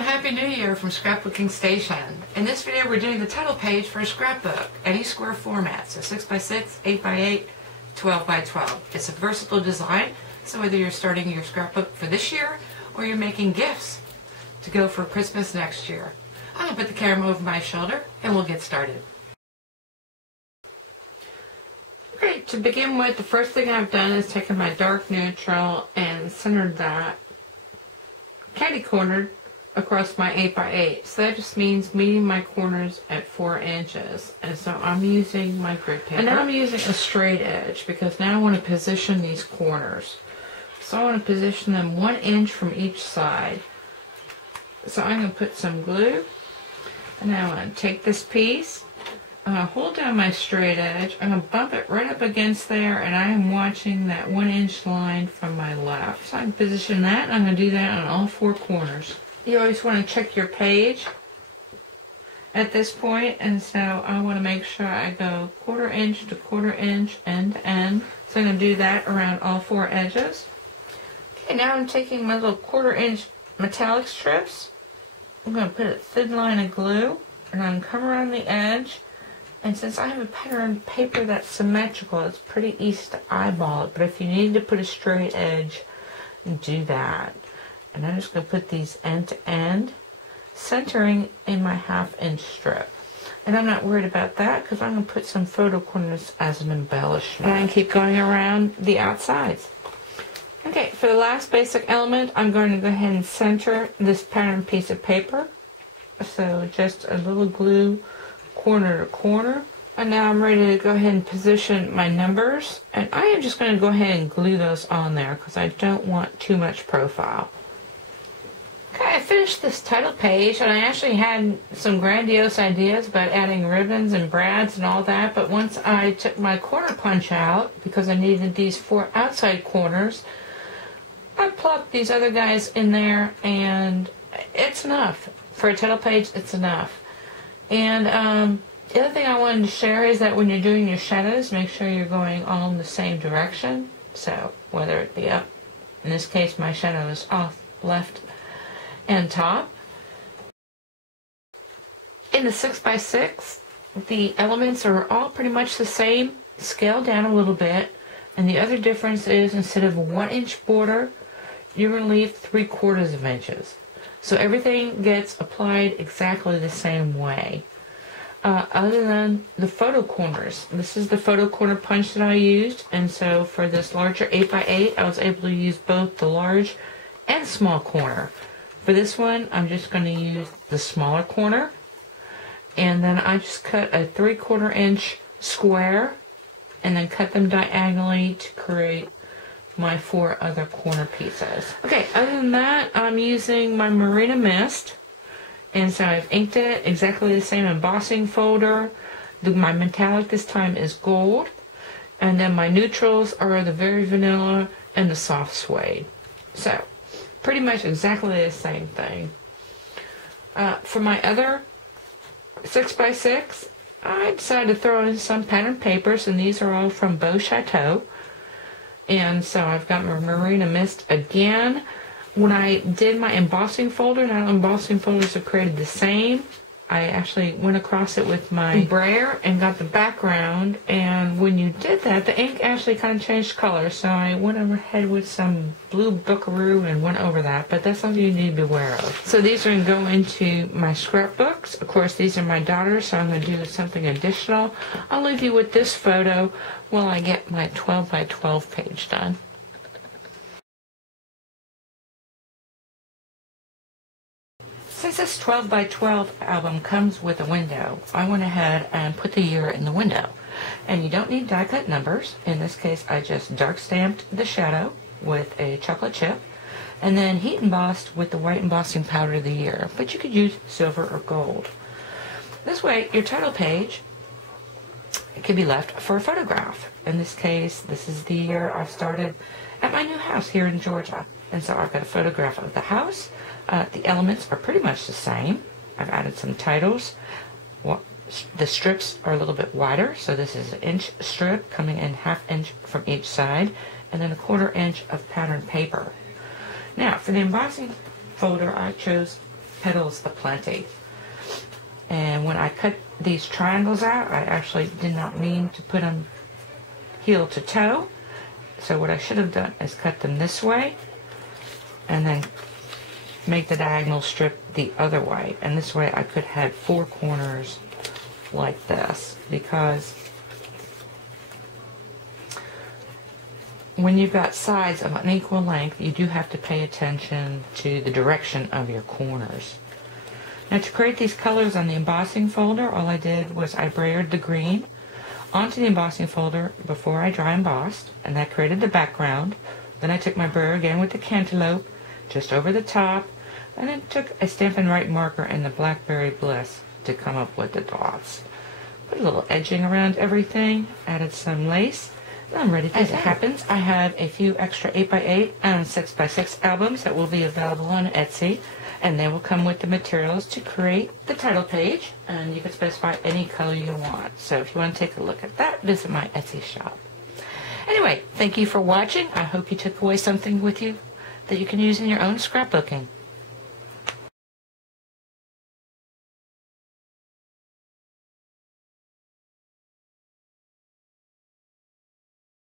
and Happy New Year from Scrapbooking Station. In this video we're doing the title page for a scrapbook, any square format, so 6x6, 8x8, 12x12. It's a versatile design, so whether you're starting your scrapbook for this year or you're making gifts to go for Christmas next year. I'm going to put the camera over my shoulder and we'll get started. Okay, to begin with, the first thing I've done is taken my dark neutral and centered that candy-cornered across my 8x8. So that just means meeting my corners at 4 inches. And so I'm using my grid paper. And now I'm using a straight edge because now I want to position these corners. So I want to position them 1 inch from each side. So I'm going to put some glue. And now I'm going to take this piece. I'm going to hold down my straight edge. I'm going to bump it right up against there, and I am watching that 1 inch line from my left. So I can position that, and I'm going to do that on all 4 corners. You always want to check your page at this point, and so I want to make sure I go 1/4 inch to 1/4 inch end to end. So I'm going to do that around all 4 edges. Okay, now I'm taking my little 1/4 inch metallic strips. I'm going to put a thin line of glue, and I'm going to come around the edge. And since I have a pattern paper that's symmetrical, it's pretty easy to eyeball it. But if you need to put a straight edge, do that. And I'm just going to put these end to end, centering in my 1/2 inch strip. And I'm not worried about that because I'm going to put some photo corners as an embellishment. And keep going around the outsides. Okay, for the last basic element, I'm going to go ahead and center this pattern piece of paper. So just a little glue corner to corner. And now I'm ready to go ahead and position my numbers. And I am just going to go ahead and glue those on there because I don't want too much profile. Okay, I finished this title page, and I actually had some grandiose ideas about adding ribbons and brads and all that, but once I took my corner punch out, because I needed these 4 outside corners, I plopped these other guys in there, and it's enough. For a title page, it's enough. And the other thing I wanted to share is that when you're doing your shadows, make sure you're going all in the same direction. So, whether it be up, in this case my shadow is off left and top. In the 6x6, the elements are all pretty much the same, scaled down a little bit, and the other difference is instead of a 1 inch border, you're going to leave 3/4 inches. So everything gets applied exactly the same way. Other than the photo corners. This is the photo corner punch that I used, and so for this larger 8x8, I was able to use both the large and small corner. For this one, I'm just going to use the smaller corner, and then I just cut a 3/4 inch square, and then cut them diagonally to create my 4 other corner pieces. Okay, other than that, I'm using my Marina Mist, and so I've inked it exactly the same embossing folder. My metallic this time is gold, and then my neutrals are the very vanilla and the soft suede. So, pretty much exactly the same thing. For my other 6x6, I decided to throw in some pattern papers, and these are all from Beau Chateau. And so I've got my Marina Mist again. When I did my embossing folder, now embossing folders are created the same. I actually went across it with my brayer and got the background, and when you did that, the ink actually kind of changed color, so I went ahead with some blue buckaroo and went over that, but that's something you need to be aware of. So these are going to go into my scrapbooks. Of course, these are my daughters, so I'm going to do something additional. I'll leave you with this photo while I get my 12x12 page done. Since this 12x12 album comes with a window, I went ahead and put the year in the window. And you don't need die cut numbers. In this case, I just dark stamped the shadow with a chocolate chip, and then heat embossed with the white embossing powder of the year. But you could use silver or gold. This way, your title page, it can be left for a photograph. In this case, this is the year I started at my new house here in Georgia. And so I've got a photograph of the house. The elements are pretty much the same. I've added some titles. The strips are a little bit wider, so this is an inch strip coming in 1/2 inch from each side, and then a 1/4 inch of pattern paper. Now, for the embossing folder, I chose petals aplenty. And when I cut these triangles out, I actually did not mean to put them heel to toe. So what I should have done is cut them this way and then make the diagonal strip the other way. And this way I could have 4 corners like this, because when you've got sides of unequal length, you do have to pay attention to the direction of your corners. Now, to create these colors on the embossing folder, all I did was I brayered the green onto the embossing folder before I dry embossed, and that created the background. Then I took my brayer again with the cantaloupe just over the top, and then took a Stampin' Right marker and the Blackberry Bliss to come up with the dots. Put a little edging around everything, added some lace, and I'm ready to go. As it happens, I have a few extra 8x8 and 6x6 albums that will be available on Etsy, and they will come with the materials to create the title page, and you can specify any color you want. So if you want to take a look at that, visit my Etsy shop. Anyway, thank you for watching. I hope you took away something with you that you can use in your own scrapbooking.